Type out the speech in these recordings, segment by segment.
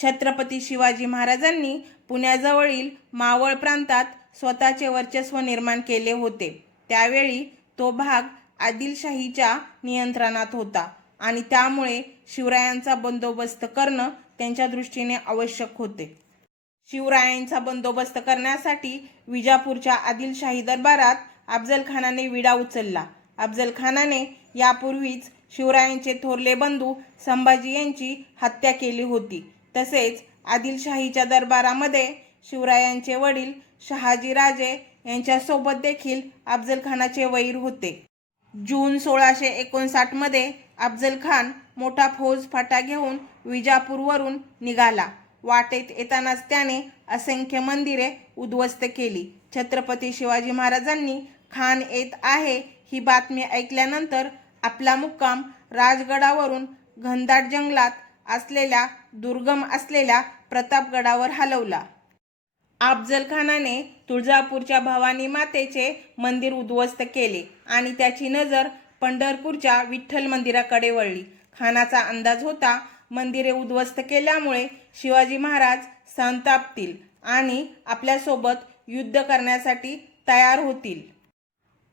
छत्रपती शिवाजी महाराजांनी पुण्याजवळील मावळ प्रांतात स्वतःचे वर्चस्व निर्माण केले होते. त्यावेळी तो भाग आदिलशाहीच्या नियंत्रणात होता आणि त्यामुळे शिवरायांचा बंदोबस्त करणं त्यांच्या दृष्टीने आवश्यक होते. शिवरायांचा बंदोबस्त करण्यासाठी विजापूरच्या आदिलशाही दरबारात अफजलखानाने विडा उचलला. अफजलखानाने यापूर्वीच शिवरायांचे थोरले बंधू संभाजी यांची हत्या केली होती. तसेच आदिलशाहीच्या दरबारामध्ये शिवरायांचे वडील शहाजीराजे यांच्यासोबत देखील अफजलखानाचे वैर होते. जून सोळाशे एकोणसाठमध्ये अफजलखान मोठा फौज फाटा घेऊन विजापूरवरून निघाला. वाटेत येतानाच त्याने असंख्य मंदिरे उद्ध्वस्त केली. छत्रपती शिवाजी महाराजांनी खान येत आहे ही बातमी ऐकल्यानंतर आपला मुक्काम राजगडावरून घनदाट जंगलात असलेल्या दुर्गम असलेल्या प्रतापगडावर हलवला. अफजलखानाने तुळजापूरच्या भवानी मातेचे मंदिर उद्ध्वस्त केले आणि त्याची नजर पंढरपूरच्या विठ्ठल मंदिराकडे वळली. खानाचा अंदाज होता मंदिरे उद्ध्वस्त केल्यामुळे शिवाजी महाराज संतापतील आणि आपल्यासोबत युद्ध करण्यासाठी तयार होतील.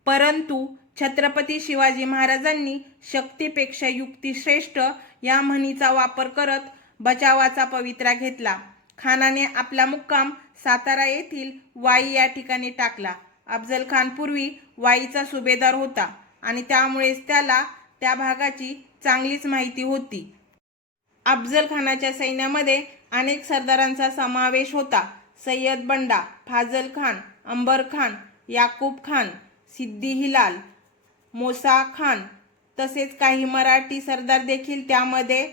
परंतु छत्रपती शिवाजी महाराजांनी शक्तीपेक्षा युक्ती श्रेष्ठ या म्हणीचा वापर करत बचावाचा पवित्रा घेतला. खानाने आपला मुक्काम सातारा येथील वाई या ठिकाणी टाकला. अफजल खान पूर्वी वाईचा सुभेदार होता आणि त्यामुळेच त्याला त्या भागाची चांगलीच माहिती होती. अफजल खानाच्या सैन्यामध्ये अनेक सरदारांचा समावेश होता. सय्यद बंडा फाजल खान अंबर खान याकूब खान सिद्दी हिलाल मोसा खान. तसेच काही मराठी सरदार देखील त्यामध्ये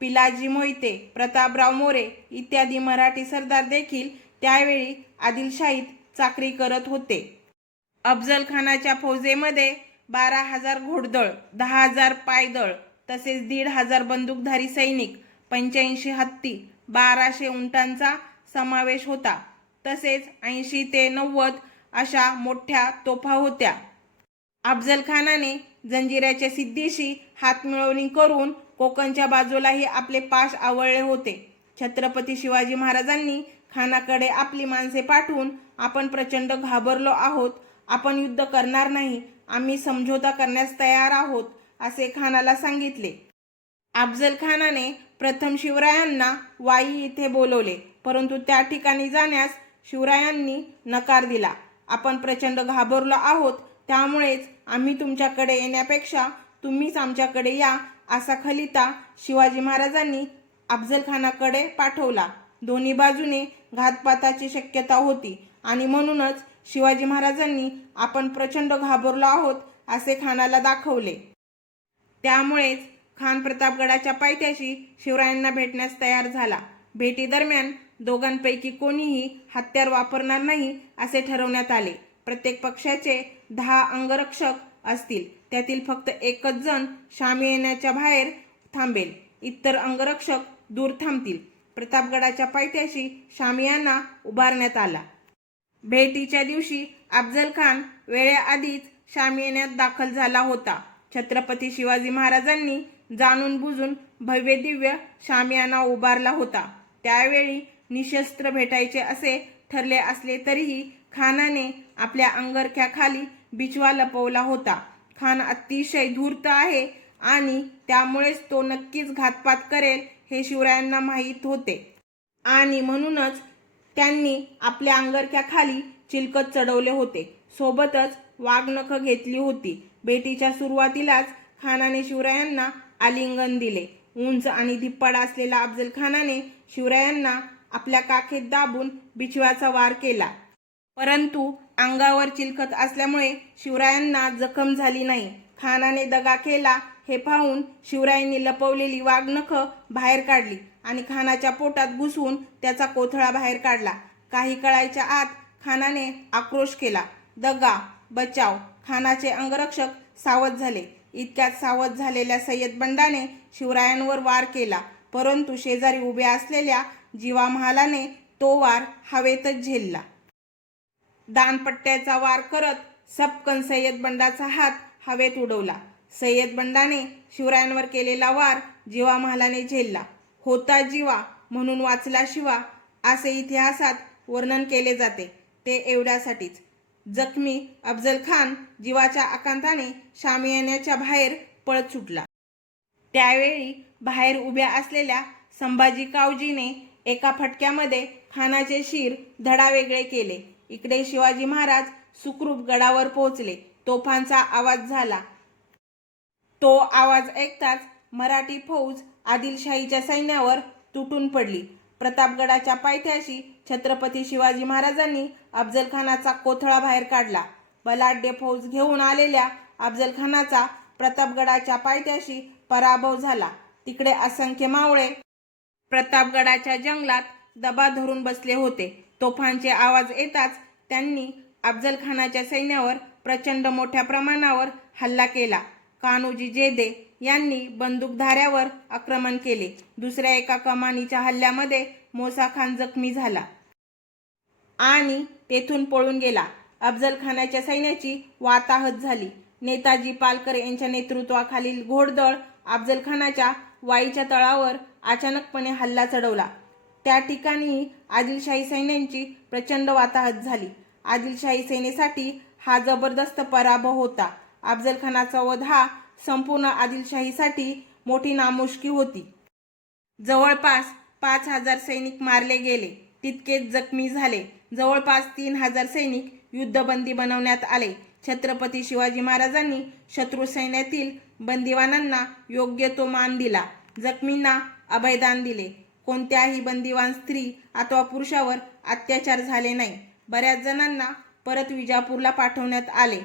पिलाजी मोहिते प्रतापराव मोरे इत्यादी मराठी सरदार देखील त्यावेळी आदिलशाहीत चाकरी करत होते. अफजल खानाच्या फौजेमध्ये बारा हजार घोडदळ दहा हजार पायदळ तसेच दीड हजार बंदूकधारी सैनिक पंच्याऐंशी हत्ती बाराशे उंटांचा समावेश होता. तसेच ऐंशी ते नव्वद अशा मोठ्या तोफा होत्या. अफजल खानाने जंजिऱ्याच्या सिद्धीशी हातमिळवणी करून कोकणच्या बाजूलाही आपले पाश आवळले होते. छत्रपती शिवाजी महाराजांनी खानाकडे आपली माणसे पाठवून आपण प्रचंड घाबरलो आहोत. आपण युद्ध करणार नाही आम्ही समझोता करण्यास तयार आहोत असे खानाला सांगितले. अफजल खानाने प्रथम शिवरायांना वाई इथे बोलवले परंतु त्या ठिकाणी जाण्यास शिवरायांनी नकार दिला. आपण प्रचंड घाबरलो आहोत त्यामुळेच आम्ही तुमच्याकडे येण्यापेक्षा तुम्हीच आमच्याकडे या असा खलिता शिवाजी महाराजांनी अफजलखानाकडे पाठवला. दोन्ही बाजूने घातपाताची शक्यता होती आणि म्हणूनच शिवाजी महाराजांनी आपण प्रचंड घाबरलो आहोत असे खानाला दाखवले. त्यामुळेच खान प्रतापगडाच्या पायथ्याशी शिवरायांना भेटण्यास तयार झाला. भेटीदरम्यान दोघांपैकी कोणीही हत्यार वापरणार नाही असे ठरवण्यात आले. प्रत्येक पक्षाचे दहा अंगरक्षक असतील. त्यातील फक्त एकच जण शामी येण्याच्या बाहेर थांबेल. इतर अंगरक्षक दूर थांबतील. प्रतापगडाच्या पायथ्याशी शामियाना उभारण्यात आला. भेटीच्या दिवशी अफजल खान वेळेआधीच शामियान्यात दाखल झाला होता. छत्रपती शिवाजी महाराजांनी जाणून बुजून भव्य दिव्य शामियाना उभारला होता. त्यावेळी निशस्त्र भेटायचे असे ठरले असले तरीही खानाने आपल्या अंगरख्याखाली बिछवा लपवला होता. खान अतिशय धूर्त आहे आणि त्यामुळेच तो नक्कीच घातपात करेल हे शिवरायांना माहीत होते. आणि म्हणूनच त्यांनी आपल्या अंगरख्याखाली चिलकत चढवले होते. सोबतच वाघनखं घेतली होती. भेटीच्या सुरुवातीलाच खानाने शिवरायांना आलिंगन दिले. उंच आणि धिप्पड असलेला अफजल खानाने शिवरायांना आपल्या काखेत दाबून बिछव्याचा वार केला. परंतु अंगावर चिलखत असल्यामुळे शिवरायांना जखम झाली नाही. खानाने दगा केला हे पाहून शिवरायांनी लपवलेली वाघनख बाहेर काढली आणि खानाच्या पोटात घुसवून त्याचा कोथळा बाहेर काढला. काही कळायच्या आत खानाने आक्रोश केला. दगा बचाव खानाचे अंगरक्षक सावध झाले. इतक्यात सावध झालेल्या सय्यद बंडाने शिवरायांवर वार केला. परंतु शेजारी उभ्या असलेल्या जीवा महालाने तो वार हवेतच झेलला. दानपट्ट्याचा वार करत सपकन सय्यद बंडाचा हात हवेत उडवला. सय्यद बंडाने शिवरायांवर केलेला वार जीवा महालाने झेलला. होता जीवा म्हणून वाचला शिवा असे इतिहासात वर्णन केले जाते. ते एवढ्यासाठीच. जखमी अफजल खान जीवाच्या आकांताने शामियान्याच्या बाहेर पळत सुटला. त्यावेळी बाहेर उभ्या असलेल्या संभाजी कावजीने एका फटक्यामध्ये खानाचे शिर धडा वेगळे केले. इकडे शिवाजी महाराज सुखरूप गडावर पोहोचले. तोफांचा आवाज झाला. तो आवाज ऐकताच मराठी फौज आदिलशाहीच्या सैन्यावर तुटून पडली. प्रतापगडाच्या पायथ्याशी छत्रपती शिवाजी महाराजांनी अफजलखानाचा कोथळा बाहेर काढला. बलाढ्य फौज घेऊन आलेल्या अफजलखानाचा प्रतापगडाच्या पायथ्याशी पराभव झाला. तिकडे असंख्य मावळे प्रतापगडाच्या जंगलात दबा धरून बसले होते. तोफांचे आवाज येताच त्यांनी अफजलखानाच्या सैन्यावर प्रचंड मोठ्या प्रमाणावर हल्ला केला. कान्होजी जेदे यांनी बंदूकधाऱ्यावर आक्रमण केले. दुसऱ्या एका कमानीच्या हल्ल्यामध्ये मोसा खान जखमी झाला आणि तेथून पळून गेला. अफजल खानाच्या सैन्याची वाताहत झाली. नेताजी पालकर यांच्या नेतृत्वाखालील घोडदळ अफजल खानाच्या वाईच्या तळावर अचानकपणे हल्ला चढवला. त्या ठिकाणी आदिलशाही सैन्यांची प्रचंड वाताहत झाली. आदिलशाही सेनेसाठी हा जबरदस्त पराभव होता. अफजलखानाचा वध हा संपूर्ण आदिलशाहीसाठी मोठी नामुष्की होती. जवळपास पाच हजार सैनिक मारले गेले. तितकेच जखमी झाले. जवळपास तीन हजार सैनिक युद्धबंदी बनवण्यात आले. छत्रपती शिवाजी महाराजांनी शत्रू सैन्यातील बंदिवानांना योग्य तो मान दिला. जखमींना अभयदान दिले. कोणत्याही बंदिवान स्त्री अथवा पुरुषावर अत्याचार झाले नाही. बऱ्याच जणांना परत विजापूरला पाठवण्यात आले.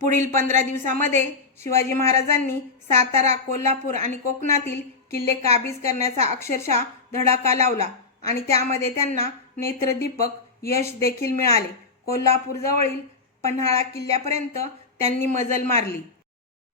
पुढील पंधरा दिवसामध्ये शिवाजी महाराजांनी सातारा कोल्हापूर आणि कोकणातील किल्ले काबीज करण्याचा अक्षरशः धडाका लावला आणि त्यामध्ये त्यांना नेत्रदीपक यश देखील मिळाले. कोल्हापूरजवळील पन्हाळा किल्ल्यापर्यंत त्यांनी मजल मारली.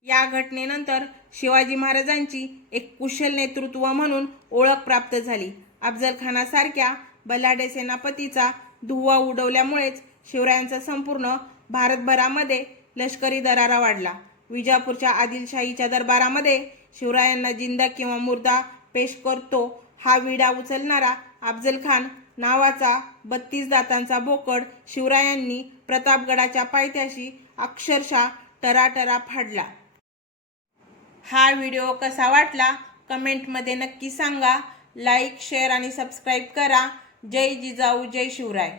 या घटनेनंतर शिवाजी महाराजांची एक कुशल नेतृत्व म्हणून ओळख प्राप्त झाली. अफजल खानासारख्या बलाढ्य सेनापतीचा धुव्वा उडवल्यामुळेच शिवरायांचा संपूर्ण भारतभरामध्ये लष्करी दरारा वाढला. विजापूरच्या आदिलशाहीच्या दरबारामध्ये शिवरायांना जिंदा किंवा मुर्दा पेश करतो हा विडा उचलणारा अफजल खान नावाचा बत्तीस दातांचा बोकड शिवरायांनी प्रतापगडाच्या पायथ्याशी अक्षरशः टराटरा फाडला. हा व्हिडिओ कसा वाटला कमेंटमध्ये नक्की सांगा. लाईक शेअर आणि सबस्क्राईब करा. जय जिजाऊ जय शिवराय.